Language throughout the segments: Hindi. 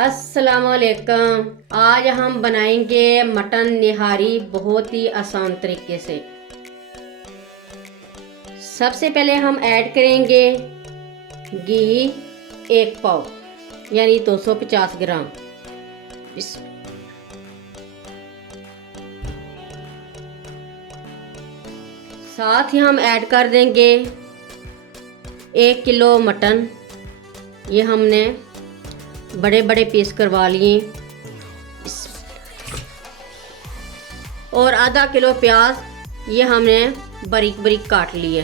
अस्सलामुअलैकुम। आज हम बनाएंगे मटन निहारी बहुत ही आसान तरीके से। सबसे पहले हम ऐड करेंगे घी 1 पाव यानी 250 ग्राम। साथ ही हम ऐड कर देंगे 1 किलो मटन। ये हमने बड़े बड़े पीस करवा लिए और आधा किलो प्याज ये हमने बारीक बारीक काट लिए।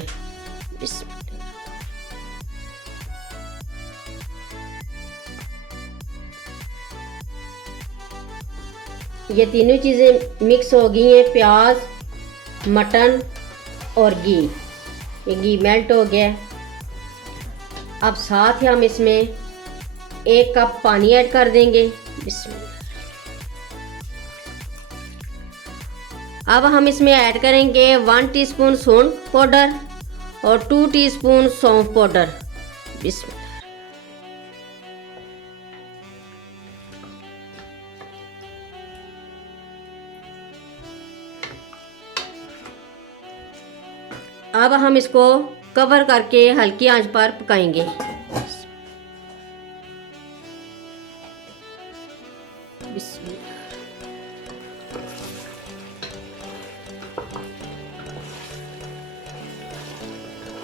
ये तीनों चीज़ें मिक्स हो गई हैं, प्याज, मटन और घी। ये घी मेल्ट हो गया। अब साथ ही हम इसमें 1 कप पानी ऐड कर देंगे। अब हम इसमें ऐड करेंगे 1 टीस्पून सोंठ पाउडर और 2 टीस्पून सौंफ पाउडर। अब हम इसको कवर करके हल्की आंच पर पकाएंगे।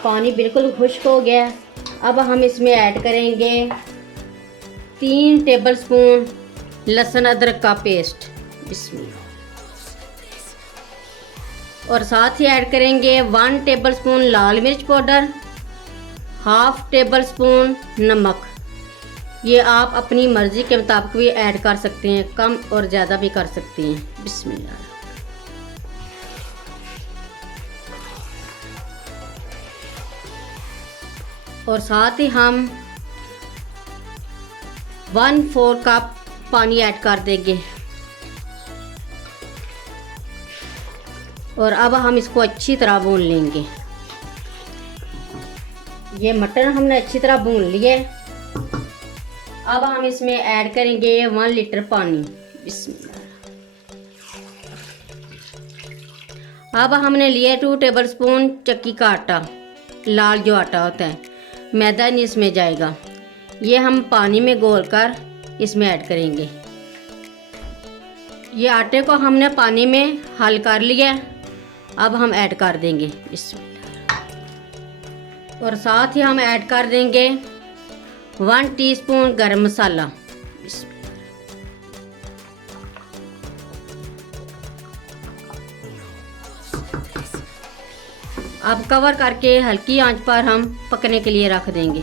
पानी बिल्कुल खुश्क हो गया। अब हम इसमें ऐड करेंगे 3 टेबलस्पून लहसुन अदरक का पेस्ट और साथ ही ऐड करेंगे 1 टेबलस्पून लाल मिर्च पाउडर, 1/2 टेबलस्पून नमक। ये आप अपनी मर्ज़ी के मुताबिक भी ऐड कर सकते हैं, कम और ज़्यादा भी कर सकते हैं। बिस्मिल्लाह। और साथ ही हम 1/4 कप पानी ऐड कर देंगे। और अब हम इसको अच्छी तरह भून लेंगे। ये मटन हमने अच्छी तरह भून लिए। अब हम इसमें ऐड करेंगे 1 लीटर पानी। अब हमने लिए 2 टेबलस्पून चक्की का आटा, लाल जो आटा होता है, मैदा नहीं इसमें जाएगा। ये हम पानी में घोल कर इसमें ऐड करेंगे। ये आटे को हमने पानी में हल कर लिया। अब हम ऐड कर देंगे और साथ ही हम ऐड कर देंगे 1 टीस्पून गरम मसाला। अब कवर करके हल्की आंच पर हम पकने के लिए रख देंगे।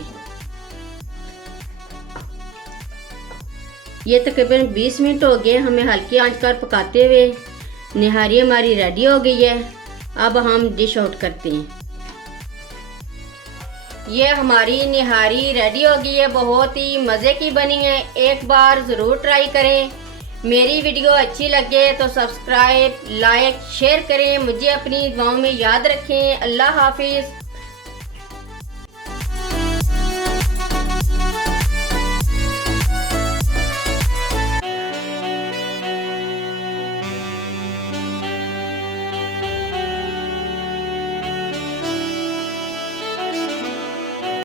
ये तकरीबन 20 मिनट हो गए हमें हल्की आंच पर पकाते हुए। निहारी हमारी रेडी हो गई है। अब हम डिश आउट करते हैं। ये हमारी निहारी रेडी हो गई है, बहुत ही मज़े की बनी है। एक बार ज़रूर ट्राई करें। मेरी वीडियो अच्छी लगे तो सब्सक्राइब, लाइक, शेयर करें। मुझे अपनी दुआओं में याद रखें। अल्लाह हाफिज़।